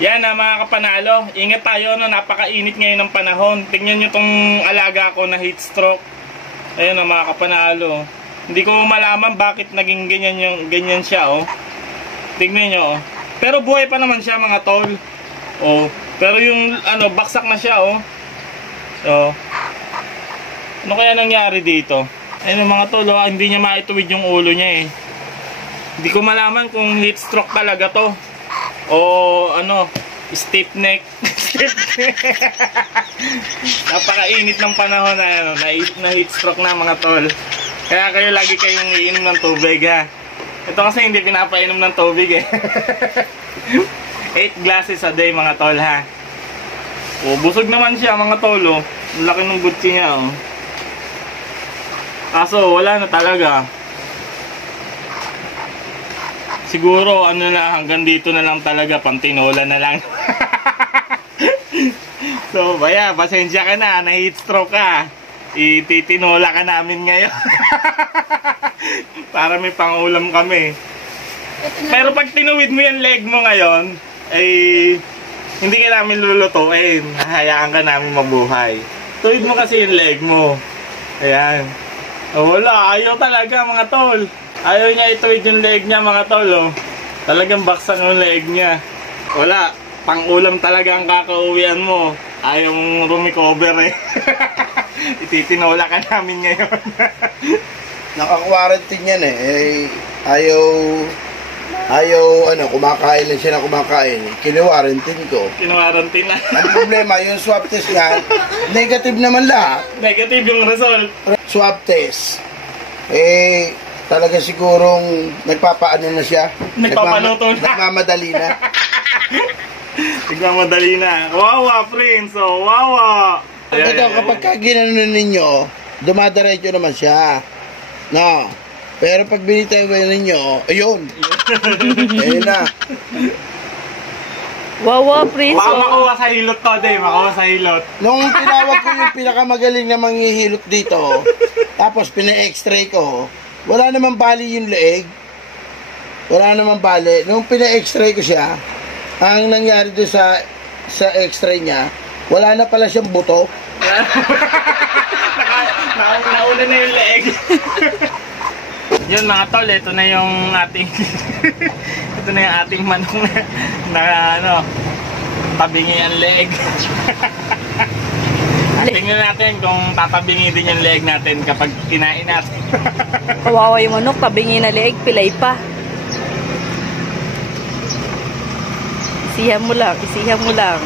Yan na mga kapanalo, ingat tayo, no, napakainit ngayon ng panahon. Tingnan nyo tong alaga ko na heat stroke. Ayun na mga kapanalo. Hindi ko malaman bakit naging ganyan siya, oh. Tingnan nyo, oh. Pero buhay pa naman siya mga tol. Oh, pero yung ano, baksak na siya, oh. Oh. Ano kaya nangyari dito? Ayun mga tol, oh, hindi niya maituwid yung ulo niya, eh. Hindi ko malaman kung heat stroke talaga to. O ano, stiff neck. Napakainit ng panahon na ano, na heat stroke na mga tol. Kaya kayo lagi kayong iinom ng tubig, ha. Ito kasi hindi pinapainom ng tubig, eh. 8 glasses a day mga tol, ha. O busog naman siya mga tol, oh. Ang laki ng butsi niya, oh. Kaso wala na talaga. Siguro ano na, hanggang dito na lang talaga, pantinola na lang. So baya, pasensya ka na heat stroke ka. Ititinola ka namin ngayon. Para may pangulam kami. Pero pag tinuwid mo yung leg mo ngayon, ay hindi ka namin lulutuin. Hayaan ka namin mabuhay. Tuwid mo kasi yung leg mo. Ayan. Wala, ayaw talaga mga tol. Ayaw niya ituwid yung leg niya mga tol, oh. Talagang baksan yung leg niya. Wala, pang-ulam talaga ang kakauwian mo. Ayaw mong rumikover, eh. Ititinola ka namin ngayon. Naka-quarantine yan, eh. Ayaw, ano, kumakain lang siya na kumakain. Kini-quarantine ko. Kini-quarantine na. Ang problema, yung swab test niya, negative naman lahat. Negative yung result. Swab test. Talaga sigurong nagpapaano na siya. Nagpapaluto na. Nagmamadali na. Nagmamadali na. Wawa, Prince. Oh, wawa. Ito, kapag ginanon ninyo, dumadaretso naman siya. No. Pero pag binitay ninyo, ayun. Ayun na. Wawa, Prince. Makuha sa hilot to, Dave. Makuha sa hilot. Nung tinawag ko yung pinakamagaling na manghihilot dito, tapos pina-x-ray ko, wala naman bali yung leeg. Wala naman bali. Nung pina-x-ray ko siya, ang nangyari doon sa x-ray niya, wala na pala siyang buto. Nauna na yung leeg. Yun mga tol, ito na yung ating ito na yung ating manong na ano, tabingi ang leeg. Tingnan natin kung tatabingi din yung leeg natin kapag kinain natin. Kawawa yung manok, tabingi na leeg, pilay pa. Isihan mo lang, isihan mo lang.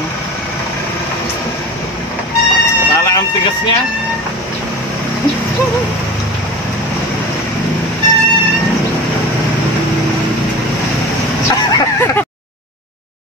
Parang ang tigas niya.